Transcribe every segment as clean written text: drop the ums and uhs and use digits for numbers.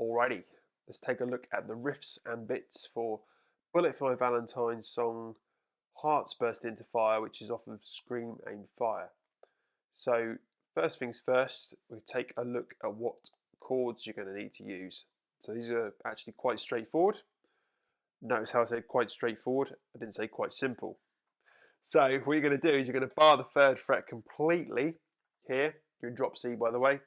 Alrighty, let's take a look at the riffs and bits for Bullet For My Valentine song Hearts Burst Into Fire, which is off of Scream Aim Fire. So first things first, we take a look at what chords you're going to need to use. So these are actually quite straightforward. Notice how I said quite straightforward, I didn't say quite simple. So what you're going to do is you're going to bar the 3rd fret completely here. You're in drop C, by the way.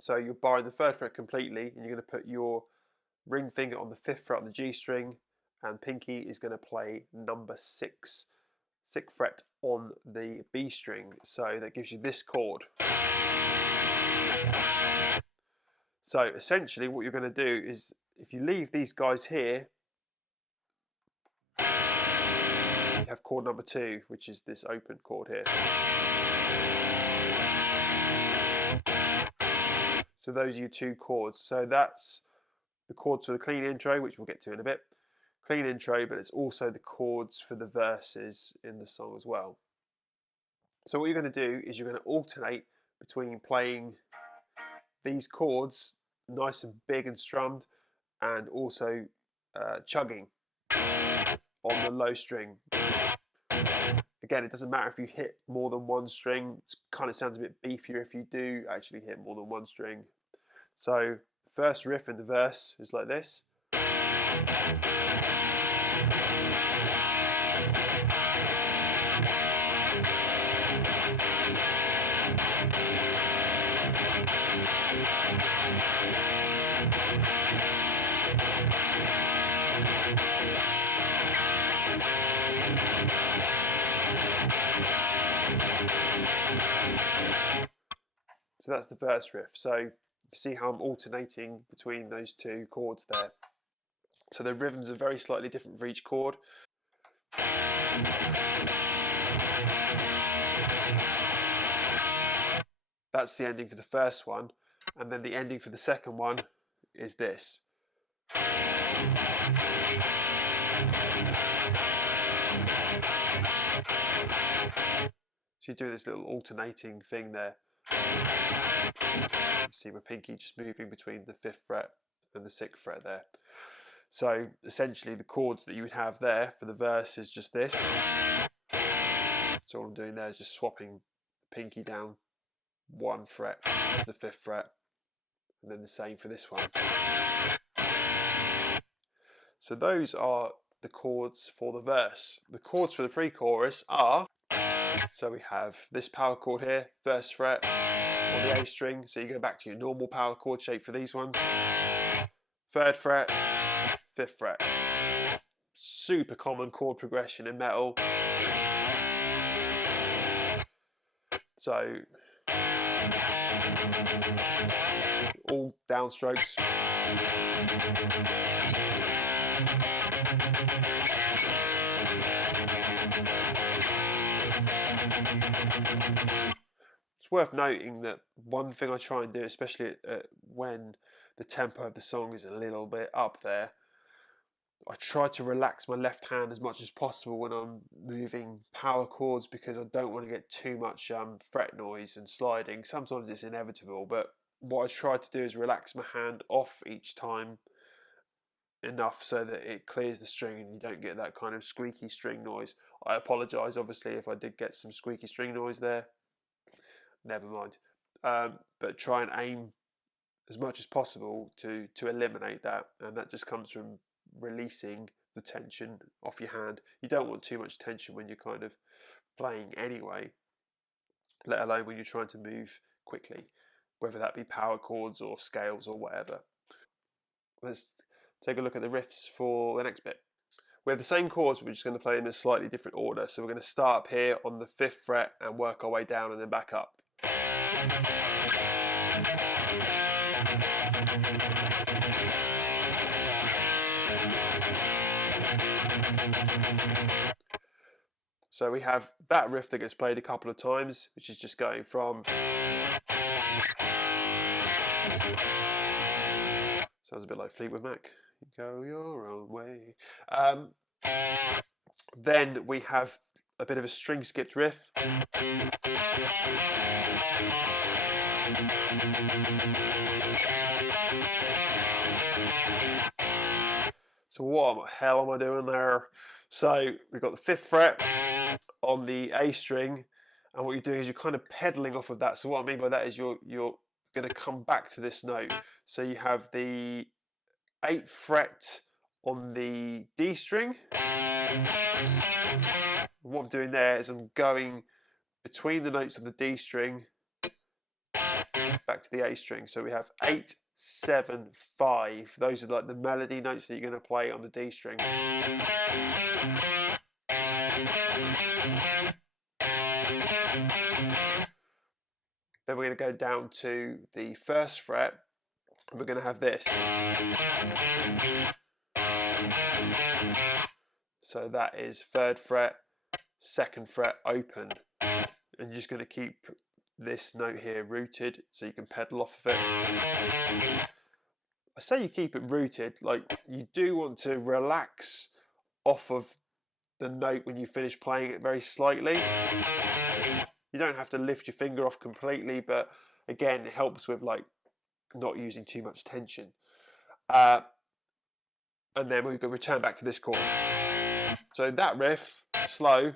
So you're barring the 3rd fret completely, and you're going to put your ring finger on the 5th fret on the G string, and pinky is going to play number 6, 6th fret on the B string. So that gives you this chord. So essentially what you're going to do is, if you leave these guys here, you have chord number 2, which is this open chord here. So those are your 2 chords. So that's the chords for the clean intro, which we'll get to in a bit. Clean intro, but it's also the chords for the verses in the song as well. So what you're going to do is you're going to alternate between playing these chords nice and big and strummed, and also chugging on the low string. Again, it doesn't matter if you hit more than one string. It kind of sounds a bit beefier if you do actually hit more than one string. So the first riff in the verse is like this. So that's the verse riff. So you see how I'm alternating between those 2 chords there. So the rhythms are very slightly different for each chord. That's the ending for the first one, and then the ending for the second one is this. So you do this little alternating thing there. You see my pinky just moving between the 5th fret and the 6th fret there. So essentially the chords that you would have there for the verse is just this. So all I'm doing there is just swapping the pinky down 1 fret to the 5th fret, and then the same for this one. So those are the chords for the verse. The chords for the pre-chorus are, so we have this power chord here, 1st fret on the A string, so you go back to your normal power chord shape for these ones. 3rd fret, 5th fret. Super common chord progression in metal. So all downstrokes. It's worth noting that one thing I try and do, especially when the tempo of the song is a little bit up there, I try to relax my left hand as much as possible when I'm moving power chords, because I don't want to get too much fret noise and sliding. Sometimes it's inevitable, but what I try to do is relax my hand off each time enough so that it clears the string and you don't get that kind of squeaky string noise. I apologise obviously if I did get some squeaky string noise there. Never mind. But try and aim as much as possible to eliminate that, and that just comes from releasing the tension off your hand. You don't want too much tension when you're kind of playing anyway, let alone when you're trying to move quickly, whether that be power chords or scales or whatever. Let's take a look at the riffs for the next bit. We have the same chords, but we're just going to play them in a slightly different order. So we're going to start up here on the 5th fret and work our way down and then back up. So we have that riff that gets played a couple of times, which is just going from... Sounds a bit like Fleetwood Mac. You go your own way. Then we have a bit of a string skipped riff. So what the hell am I doing there? So we've got the 5th fret on the A string, and what you're doing is you're kind of pedaling off of that. So what I mean by that is you're going to come back to this note. So you have the 8th fret on the D string. What I'm doing there is I'm going between the notes of the D string back to the A string. So we have 8, 7, 5. Those are like the melody notes that you're going to play on the D string. Then we're going to go down to the 1st fret, and we're going to have this. So that is 3rd fret, 2nd fret open. And you're just going to keep this note here rooted so you can pedal off of it. I say you keep it rooted, like you do want to relax off of the note when you finish playing it very slightly. You don't have to lift your finger off completely, but again, it helps with like not using too much tension. And then we can return back to this chord. So that riff, slow.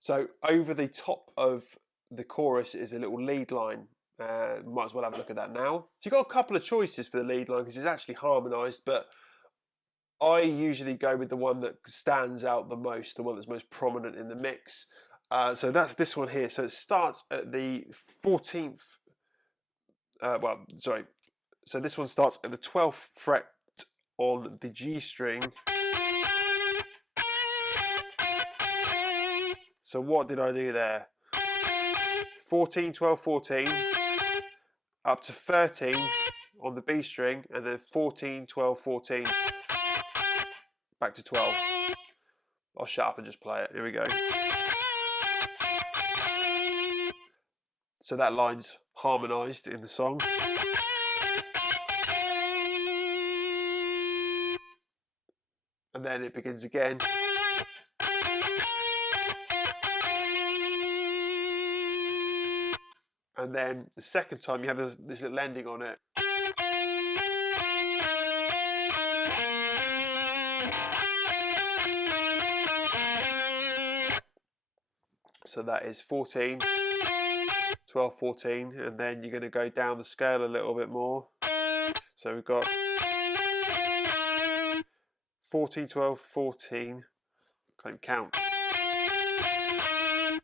So over the top of the chorus is a little lead line. Might as well have a look at that now. So you've got a couple of choices for the lead line because it's actually harmonised, but I usually go with the one that stands out the most, the one that's most prominent in the mix. So that's this one here. So it starts at the 14th, so this one starts at the 12th fret on the G string. So what did I do there? 14, 12, 14, up to 13 on the B string, and then 14, 12, 14, back to 12. I'll shut up and just play it. Here we go. So that line's harmonised in the song. And then it begins again. And then the second time you have this little ending on it. So that is 14, 12, 14, and then you're going to go down the scale a little bit more. So we've got 14, 12, 14, can't count.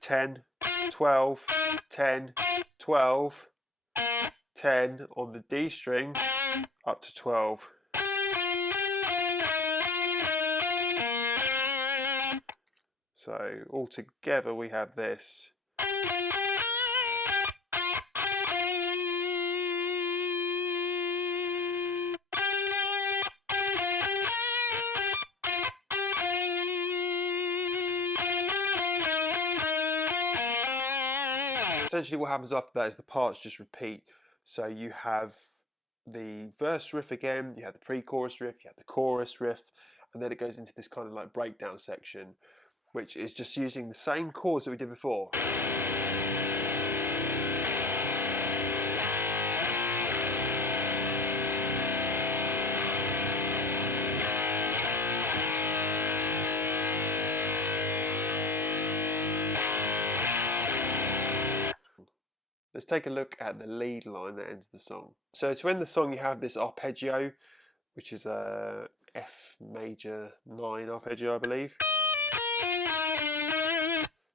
10, 12, 10, 12, 10 on the D string, up to 12. So altogether we have this. Essentially what happens after that is the parts just repeat. So you have the verse riff again, you have the pre-chorus riff, you have the chorus riff, and then it goes into this kind of like breakdown section, which is just using the same chords that we did before. Let's take a look at the lead line that ends the song. So to end the song, you have this arpeggio, which is a F major 9 arpeggio, I believe.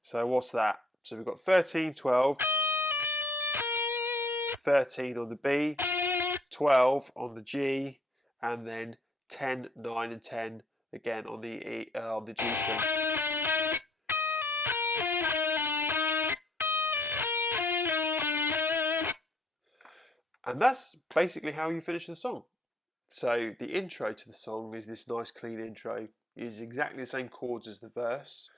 So what's that? So we've got 13, 12, 13 on the B, 12 on the G, and then 10, 9, and 10 again on the G string. And that's basically how you finish the song. So the intro to the song is this nice clean intro. It uses exactly the same chords as the verse.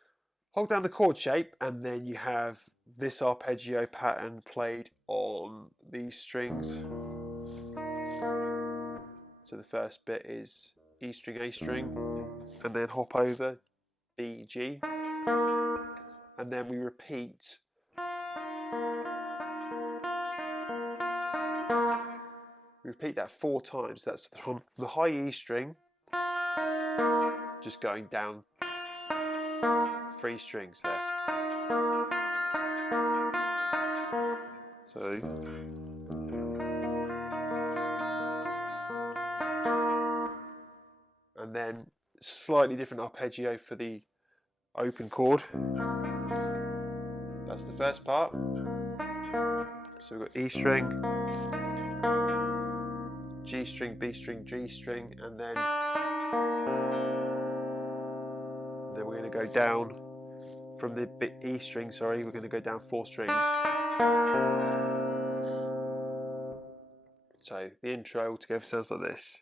Hold down the chord shape and then you have this arpeggio pattern played on these strings. So the first bit is E string, A string, and then hop over B, G, and then we repeat that 4 times. That's from the high E string, just going down 3 strings there. So and then slightly different arpeggio for the open chord. That's the first part. So we've got E string, G string, B string, G string, and then we're going to go down from the E string, sorry, we're going to go down 4 strings. So the intro altogether sounds like this.